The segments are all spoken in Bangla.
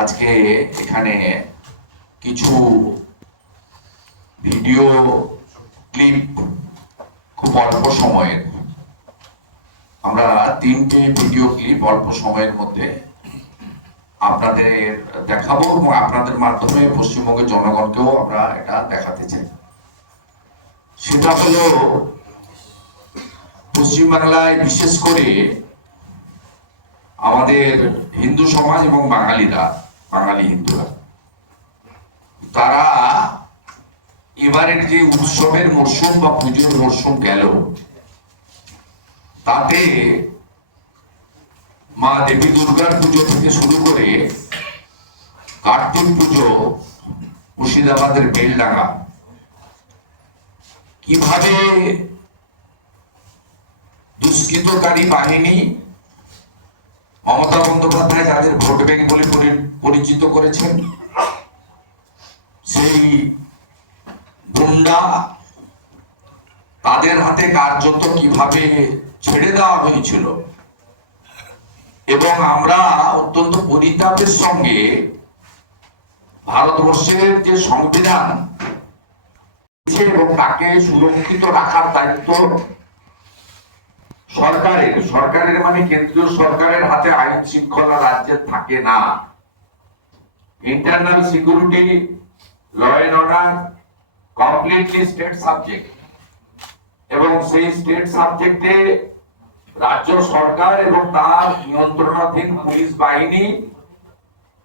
আজকে এখানে কিছু ভিডিও ক্লিপ খুব অল্প সময়ের, আমরা 3টে ভিডিও ক্লিপ অল্প সময়ের মধ্যে আপনাদের দেখাবো এবং আপনাদের মাধ্যমে পশ্চিমবঙ্গের জনগণকেও আমরা এটা দেখাতে চাই। সেটা হলো পশ্চিমবাংলায় বিশেষ করে আমাদের হিন্দু সমাজ এবং বাঙালি হিন্দুরা, তারা এবারের যে উৎসবের মরশুম বা পুজোর মরশুম গেল, তাতে মা দেবী দুর্গার পুজো থেকে শুরু করে কার্তিক পুজো, মুর্শিদাবাদের বেলডাঙ্গা, কিভাবে দুষ্কৃতকারী বাহিনী মমতা বন্দ্যোপাধ্যায় যাদের ভোট ব্যাংক বলে পরিচিত করেছেন, সেই গুন্ডা তাদের হাতে কার্যত কিভাবে ছেড়ে দেওয়া হয়েছিল। এবং আমরা অত্যন্ত পরিতাপের সঙ্গে ভারতবর্ষের যে সংবিধান এবং তাকে সুরক্ষিত রাখার দায়িত্ব সরকারের মানে কেন্দ্রীয় সরকারের হাতে আইন শৃঙ্খলা রাজ্যের থাকে না। Internal security, law and order completely state subject, এবং সেই স্টেট সাবজেক্টে রাজ্য সরকার এবং তার নিয়ন্ত্রণাধীন পুলিশ বাহিনী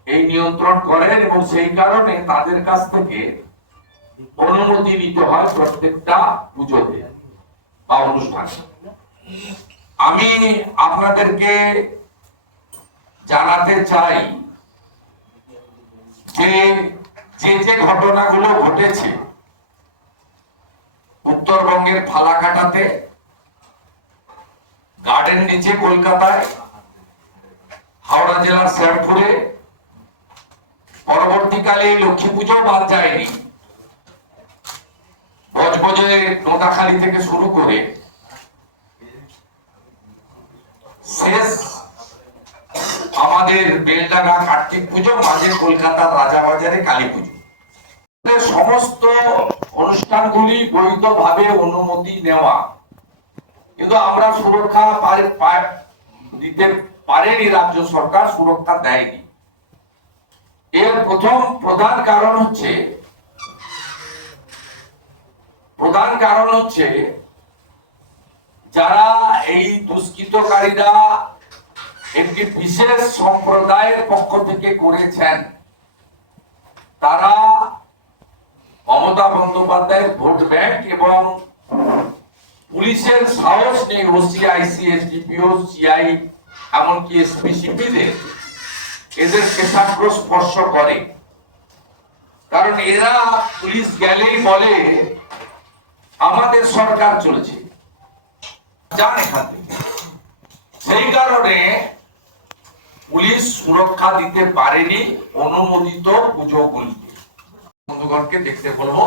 এই নিয়ন্ত্রণ করেন, এবং সেই কারণে তাদের কাছ থেকে অনুমতি নিতে হয় প্রত্যেকটা পুজোতে বা অনুষ্ঠানে। আমি আপনাদেরকে জানাতে চাই যে যে ঘটনাগুলো ঘটেছে উত্তরবঙ্গের ফালাকাটাতে, গার্ডেন নিচে কলকাতায়, হাওড়া জেলার শ্যামপুরে, পরবর্তীকালে লক্ষ্মী পুজো বাদ যায়নি, বজবজে নোদাখালী থেকে শুরু করে শেষ আমাদের বেলডাঙ্গা কার্তিক পুজো, মাঝে কলকাতার রাজাবাজারে কালী পুজো, সমস্ত অনুষ্ঠানগুলি বৈধভাবে অনুমতি নেওয়া, কিন্তু আমরা সুরক্ষা দিতে পারেনি, রাজ্য সরকার সুরক্ষা দেয়নি। এর প্রধান কারণ হচ্ছে যারা এই দুষ্কৃতকারীরা একটি বিশেষ সম্প্রদায়ের পক্ষ থেকে করেছেন, তারা মমতা বন্দ্যোপাধ্যায়ের ভোট ব্যাংক এবং পুলিশের সাহস নেই ওসিআই, সিএসডিপিও, সিআই, এমনকি এসপিসিপিদের এদের কেশাগ্র স্পর্শ করে। কারণ এরা পুলিশ গেলেই বলে আমাদের সরকার চলেছে, যান এখান থেকে। সেই কারণে পুলিশ সুরক্ষা দিতে পারেনি অনুমোদিত পুজোগুলিকে। বন্ধুগণকে দেখতে বলবো।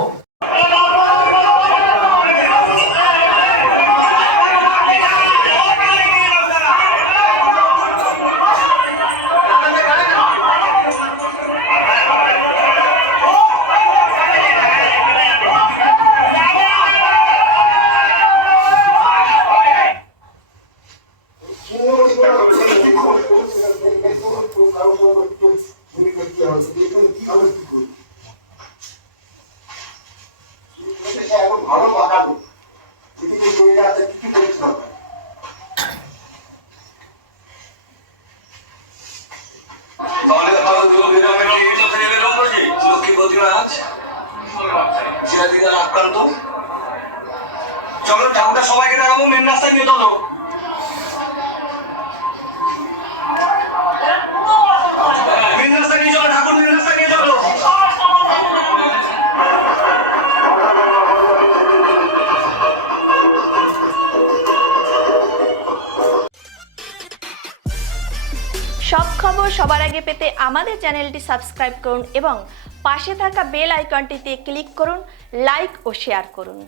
চলো ঠাকুরটা সবাইকে দেখাবো, মেন রাস্তায় নিয়ে চলো। মেন রাস্তায় নিয়ে চলো, ঠাকুর মেন রাস্তায় নিয়ে চলো। সব খবর সবার আগে পেতে আমাদের চ্যানেলটি সাবস্ক্রাইব করুন এবং পাশে থাকা বেল আইকনটিতে ক্লিক করুন, লাইক ও শেয়ার করুন।